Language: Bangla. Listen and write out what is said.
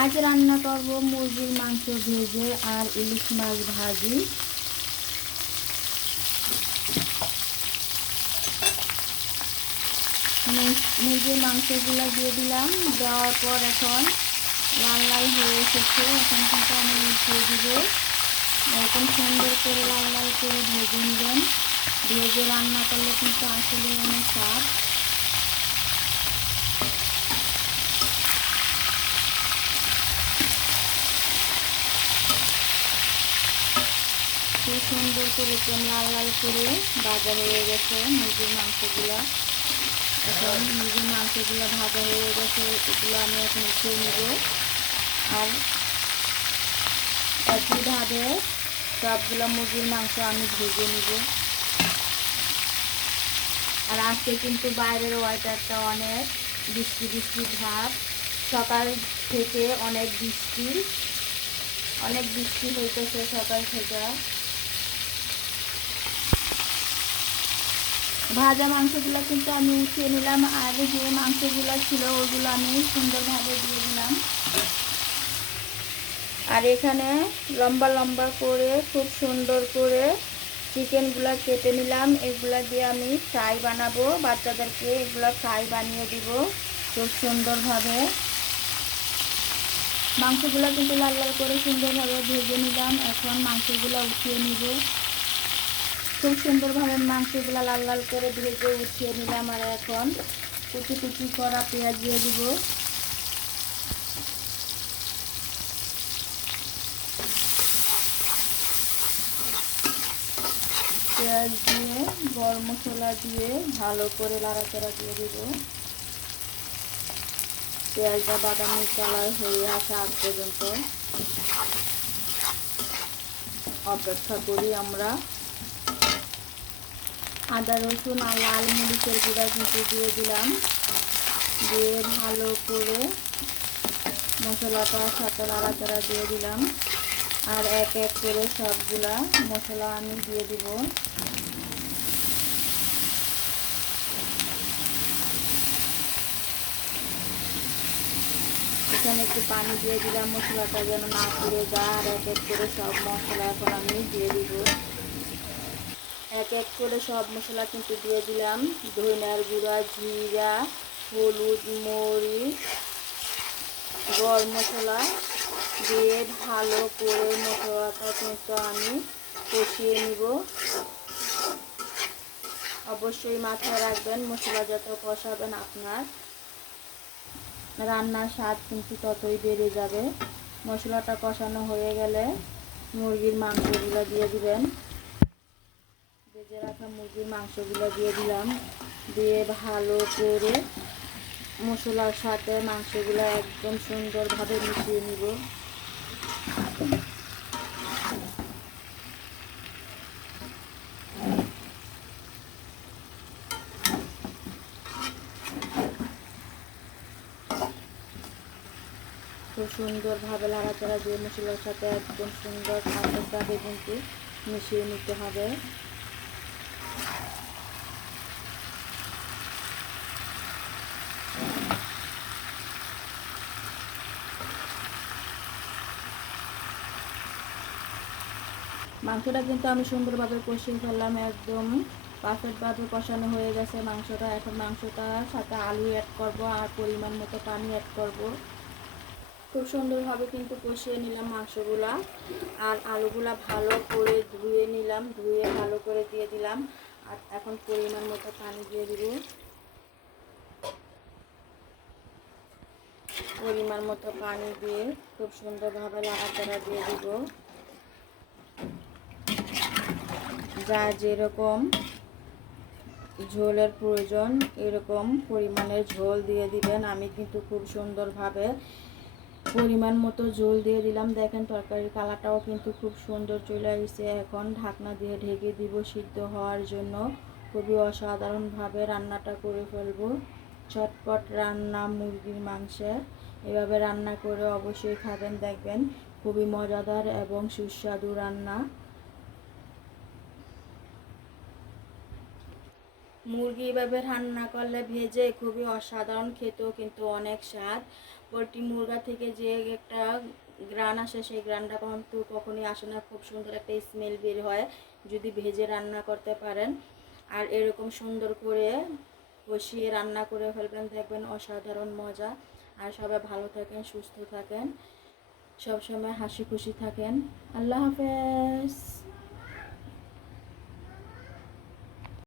আজ রান্না করব মুরগির মাংস ভেজে আর ইলিশ মাছ ভাজি। মুর- মুরগির মাংসগুলো দিয়ে দিলাম, দেওয়ার পর এখন লাল লাল হয়ে এসেছে। এখন কিন্তু আমি উঠিয়ে দিব। এরকম সুন্দর করে লাল লাল করে ভেজে নেবেন। ভেজে রান্না করলে কিন্তু আসলে অনেক স্বাদ। খুব সুন্দর করে একদম লাল লাল করে ভাজা হয়ে গেছে মুরগির মাংসগুলো। এখন মুরগির মাংসগুলো ভাজা হয়ে গেছে, এগুলো আমি এখন উঠিয়ে নেব। আর একইভাবে সবগুলো মুরগির মাংস আমি ভেজে নিব। আর আজকে কিন্তু বাইরের ওয়েদারটা অনেক বৃষ্টি বৃষ্টি ভাব। সকাল থেকে অনেক বৃষ্টি অনেক বৃষ্টি হইতেছে সকাল থেকে। ভাজা মাংসগুলো কিন্তু আমি উঠিয়ে নিলাম। আর যে মাংসগুলো ছিল, ওগুলো আমি সুন্দরভাবে দিয়ে দিলাম। আর এখানে লম্বা লম্বা করে, খুব সুন্দর করে চিকেনগুলো কেটে নিলাম। এগুলা দিয়ে আমি ফ্রাই বানাবো। বাচ্চাদেরকে এগুলো ফ্রাই বানিয়ে দিব খুব সুন্দরভাবে। মাংসগুলো কিন্তু লাল লাল করে সুন্দরভাবে ভেজে নিলাম। এখন মাংসগুলো উঠিয়ে নিব। খুব সুন্দরভাবে মাংসগুলো লাল লাল করে ভেজে উঠিয়ে নিলাম আর এখন কুচি কুচি করা পেঁয়াজ দিয়ে দিব। পেঁয়াজ দিয়ে, গরম মশলা দিয়ে ভালো করে লাড়াচাড়া দিয়ে দিব। পেঁয়াজটা বাদামি কালার হয়ে আসা আগ পর্যন্ত। অপেক্ষা করি আমরা আদা, রসুন আর লাল মরিচের গুঁড়া কিন্তু দিয়ে দিলাম। দিয়ে ভালো করে মশলাটা সাথে নাড়াচাড়া দিয়ে দিলাম। আর এক এক করে সবগুলা মশলা আমি দিয়ে দিব। এখানে একটু পানি দিয়ে দিলাম মশলাটা যেন না পুড়ে যায়। আর এক এক করে সব মশলা এখন আমি দিয়ে দিব। এক এক করে সব মশলা কিন্তু দিয়ে দিলাম। ধনিয়ার গুঁড়া, জিরা, হলুদ, মরিচ, গরম মশলা দিয়ে ভালো করে মশলাটা কিন্তু আমি কষিয়ে নিব। অবশ্যই মাথায় রাখবেন, মশলা যত কষাবেন আপনার রান্নার স্বাদ কিন্তু ততই বেড়ে যাবে। মশলাটা কষানো হয়ে গেলে মুরগির মাংসগুলো দিয়ে দিবেন। ভেজে রাখা মুরগির মাংসগুলো দিয়ে দিলাম। দিয়ে ভালো করে মশলার সাথে মাংসগুলো একদম সুন্দরভাবে মিশিয়ে নিব। খুব সুন্দরভাবে লাড়াচাড়া দিয়ে মশলার সাথে একদম সুন্দর ভাবে কিন্তু মিশিয়ে নিতে হবে। মাংসটা কিন্তু আমি সুন্দরভাবে কষিয়ে ফেললাম, একদম পারফেক্টভাবে কষানো হয়ে গেছে মাংসটা। এখন মাংসটার সাথে আলু অ্যাড করব আর পরিমাণ মতো পানি অ্যাড করব। খুব সুন্দরভাবে কিন্তু কষিয়ে নিলাম মাংসগুলা। আর আলুগুলা ভালো করে ধুয়ে নিলাম, ধুয়ে ভালো করে দিয়ে দিলাম। আর এখন পরিমাণ মতো পানি দিয়ে দিব। পরিমাণ মতো পানি দিয়ে খুব সুন্দরভাবে লাড়াচাড়া দিয়ে দিব। যা যেরকম ঝোলের প্রয়োজন, এরকম পরিমাণের ঝোল দিয়ে দিবেন। আমি কিন্তু খুব সুন্দরভাবে পরিমাণ মতো ঝোল দিয়ে দিলাম। দেখেন তরকারির কালারটাও কিন্তু খুব সুন্দর চলে আসছে। এখন ঢাকনা দিয়ে ঢেকে দিব সিদ্ধ হওয়ার জন্য। খুবই অসাধারণভাবে রান্নাটা করে ফেলব। চটপট রান্না মুরগির মাংসের এভাবে রান্না করে অবশ্যই খাবেন, দেখবেন। খুবই মজাদার এবং সুস্বাদু রান্না। মুরগি এভাবে রান্না করলে ভেজে খুবই অসাধারণ, খেতেও কিন্তু অনেক স্বাদ। পোলট্রি মুরগা থেকে যে একটা গ্রান আসে, সেই গ্রানটা কিন্তু কখনোই আসে না। খুব সুন্দর একটা স্মেল বের হয় যদি ভেজে রান্না করতে পারেন। আর এরকম সুন্দর করে বসিয়ে রান্না করে ফেলবেন, দেখবেন অসাধারণ মজা। আর সবাই ভালো থাকেন, সুস্থ থাকেন, সবসময় হাসি খুশি থাকেন। আল্লাহ হাফেজ।